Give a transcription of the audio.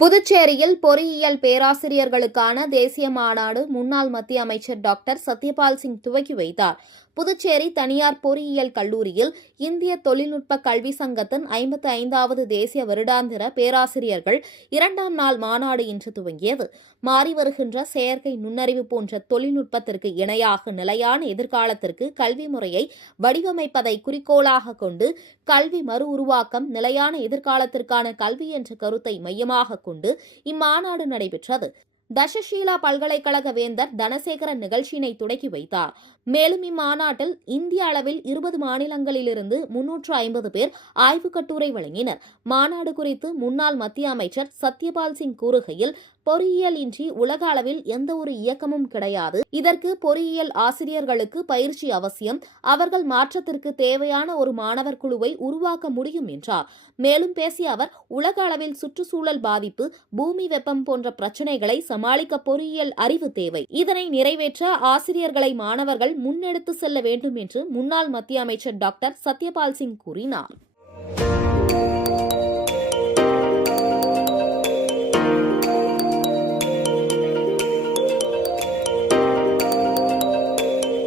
புதுச்சேரியில் பொறியியல் பேராசிரியர்களுக்கான தேசிய மாநாடு முன்னாள் மத்திய அமைச்சர் டாக்டர் சத்யபால் சிங் துவக்கி வைத்தார். புதுச்சேரி தனியார் பொறியியல் கல்லூரியில் இந்திய தொழில்நுட்ப கல்வி சங்கத்தின் 55வது தேசிய வருடாந்திர பேராசிரியர்கள் 2ஆம் நாள் மாநாடு இன்று துவங்கியது. மாறி வருகின்ற செயற்கை நுண்ணறிவு போன்ற தொழில்நுட்பத்திற்கு இணையாக நிலையான எதிர்காலத்திற்கு கல்வி முறையை வடிவமைப்பதை குறிக்கோளாக கொண்டு கல்வி மறு உருவாக்கம், நிலையான எதிர்காலத்திற்கான கல்வி என்ற கருத்தை மையமாக கொண்டு இம்மாநாடு நடைபெற்றது. தஷஷீலா பல்கலைக்கழக வேந்தர் தனசேகரன் நிகழ்ச்சியினை தொடக்கி வைத்தார். மேலும் இம்மாநாட்டில் இந்திய அளவில் 20 மாநிலங்களிலிருந்து 350 பேர் ஆய்வுக் கட்டுரை வழங்கினர். மாநாடு குறித்து முன்னாள் மத்திய அமைச்சர் சத்யபால் சிங் கூறுகையில், பொறியியல் இன்றி உலக அளவில் எந்த ஒரு இயக்கமும் கிடையாது. இதற்கு பொறியியல் ஆசிரியர்களுக்கு பயிற்சி அவசியம். அவர்கள் மாற்றத்திற்கு தேவையான ஒரு மாணவர் குழுவை உருவாக்க முடியும் என்றார். மேலும் பேசிய அவர், உலக அளவில் சுற்றுச்சூழல் பாதிப்பு, பூமி வெப்பம் போன்ற பிரச்சினைகளை சமாளிக்க பொறியியல் அறிவு தேவை. இதனை நிறைவேற்ற ஆசிரியர்களை மாணவர்கள் முன்னெடுத்து செல்ல வேண்டும் என்று முன்னாள் மத்திய அமைச்சர் டாக்டர் சத்யபால் சிங் கூறினார்.